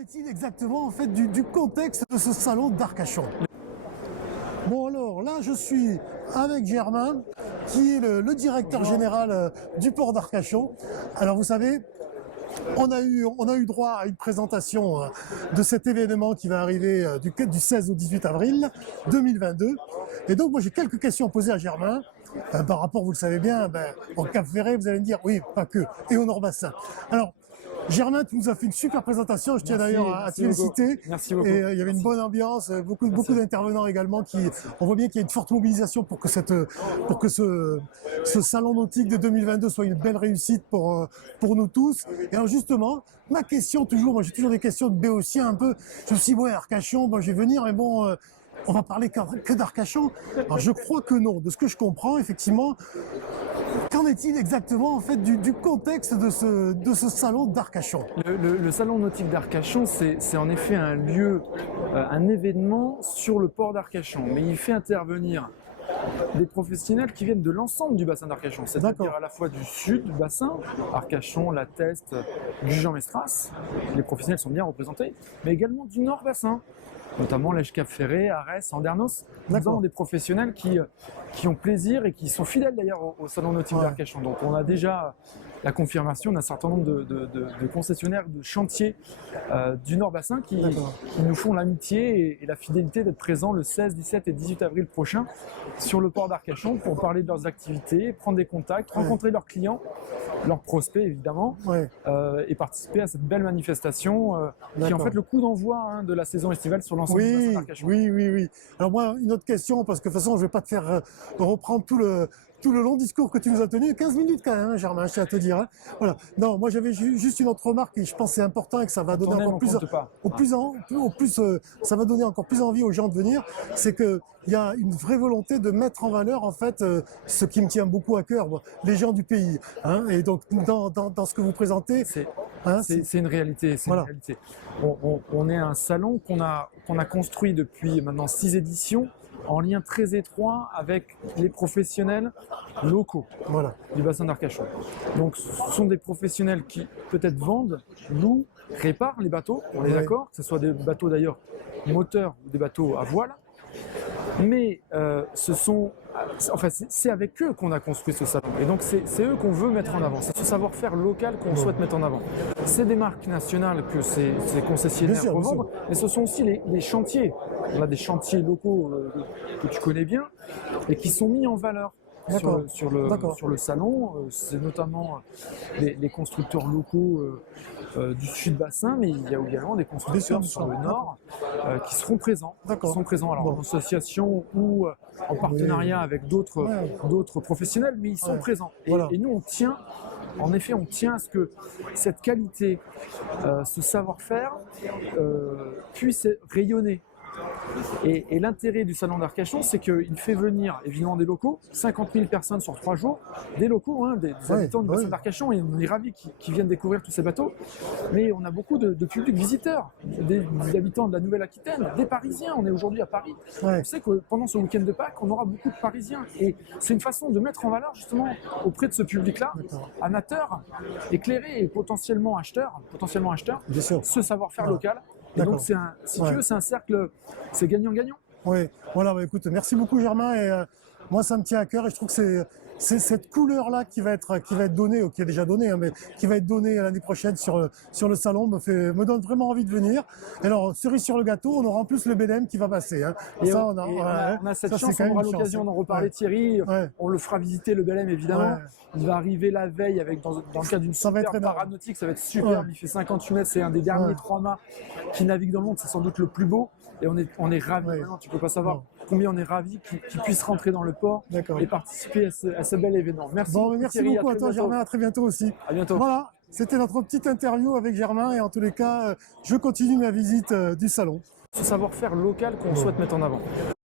est-il exactement en fait du contexte de ce salon d'Arcachon? Bon alors là je suis avec Germain qui est le directeur général du port d'Arcachon. Alors vous savez, on a eu droit à une présentation de cet événement qui va arriver du 16 au 18 avril 2022. Et donc moi j'ai quelques questions à poser à Germain. Par rapport, vous le savez bien, au Cap-Ferret, vous allez me dire, oui, pas que, et au Nord-Bassin. Alors, Germain, tu nous as fait une super présentation, je tiens d'ailleurs à te féliciter. Merci beaucoup. Et il y avait une bonne ambiance, beaucoup d'intervenants également on voit bien qu'il y a une forte mobilisation pour que ce salon nautique de 2022 soit une belle réussite pour nous tous. Et alors justement, ma question toujours, moi j'ai toujours des questions de béotien un peu, je me suis dit, ouais, Arcachon, bon, je vais venir, mais bon, on va parler que d'Arcachon. Alors je crois que non, de ce que je comprends, effectivement. Qu'en est-il exactement en fait du contexte de ce salon d'Arcachon? Le salon nautique d'Arcachon, c'est en effet un lieu, un événement sur le port d'Arcachon, mais il fait intervenir des professionnels qui viennent de l'ensemble du bassin d'Arcachon, c'est-à-dire à la fois du sud du bassin, Arcachon, La Teste, Gujan-Mestras, les professionnels sont bien représentés, mais également du nord bassin, notamment l'Èche Cap-Ferret, Arès, Andernos. Nous avons des professionnels qui ont plaisir et qui sont fidèles d'ailleurs au salon nautique d'Arcachon. Donc on a déjà la confirmation d'un certain nombre de concessionnaires de chantiers du Nord-Bassin qui nous font l'amitié et la fidélité d'être présents le 16, 17 et 18 avril prochain sur le port d'Arcachon pour parler de leurs activités, prendre des contacts, rencontrer leurs clients, leurs prospects évidemment, et participer à cette belle manifestation qui est en fait le coup d'envoi de la saison estivale sur l'ensemble du bassin d'Arcachon. Oui. Alors moi, une autre question, parce que de toute façon, je ne vais pas te faire reprendre tout le long discours que tu nous as tenu, 15 minutes quand même, Germain, je tiens à te dire. Voilà. Non, moi j'avais juste une autre remarque et je pense que c'est important et que ça va donner encore plus, ça va donner encore plus envie aux gens de venir. C'est que il y a une vraie volonté de mettre en valeur en fait ce qui me tient beaucoup à cœur, moi, les gens du pays. Et donc dans ce que vous présentez, c'est une réalité. On est un salon qu'on a construit depuis maintenant 6 éditions, en lien très étroit avec les professionnels locaux du bassin d'Arcachon. Donc ce sont des professionnels qui peut-être vendent, louent, réparent les bateaux, on est d'accord, que ce soit des bateaux d'ailleurs moteurs ou des bateaux à voile, mais c'est avec eux qu'on a construit ce salon et donc c'est eux qu'on veut mettre en avant, c'est ce savoir-faire local qu'on souhaite mettre en avant. C'est des marques nationales que ces concessionnaires revendent, mais ce sont aussi les chantiers. On a des chantiers locaux que tu connais bien et qui sont mis en valeur sur le salon. C'est notamment les constructeurs locaux du sud-bassin, mais il y a également des constructeurs sur le nord qui seront présents. Alors en association ou en partenariat avec d'autres professionnels, mais ils sont présents. Et nous, on tient à ce que cette qualité, ce savoir-faire puisse rayonner. Et l'intérêt du salon d'Arcachon, c'est qu'il fait venir évidemment des locaux, 50 000 personnes sur 3 jours, des locaux, des habitants du bassin d'Arcachon, et on est ravis qu'ils viennent découvrir tous ces bateaux. Mais on a beaucoup de publics visiteurs, des habitants de la Nouvelle-Aquitaine, des Parisiens. On est aujourd'hui à Paris. On sait que pendant ce week-end de Pâques, on aura beaucoup de Parisiens. Et c'est une façon de mettre en valeur justement auprès de ce public-là, amateur, éclairé et potentiellement acheteur, ce savoir-faire local. Et donc, si tu veux, c'est un cercle, c'est gagnant-gagnant. Oui, voilà, écoute, merci beaucoup Germain, et moi ça me tient à cœur et je trouve que c'est cette couleur-là qui va être donnée, ou qui est déjà donnée, mais qui va être donnée l'année prochaine sur le salon, me donne vraiment envie de venir. Et alors, cerise sur le gâteau, on aura en plus le BDM qui va passer. Et on a cette chance, on aura l'occasion d'en reparler, Thierry. On le fera visiter, le BDM évidemment. Il va arriver la veille dans le cadre d'une super paranautique, ça va être superbe. Il fait 58 mètres, c'est un des derniers 3 mâts qui navigue dans le monde, c'est sans doute le plus beau. Et on est ravis, tu peux pas savoir combien on est ravis qu'ils puissent rentrer dans le port et participer à ce bel événement. Merci beaucoup à toi Germain, à très bientôt aussi. À bientôt. Voilà, c'était notre petite interview avec Germain et en tous les cas, je continue ma visite du salon. Ce savoir-faire local qu'on souhaite mettre en avant.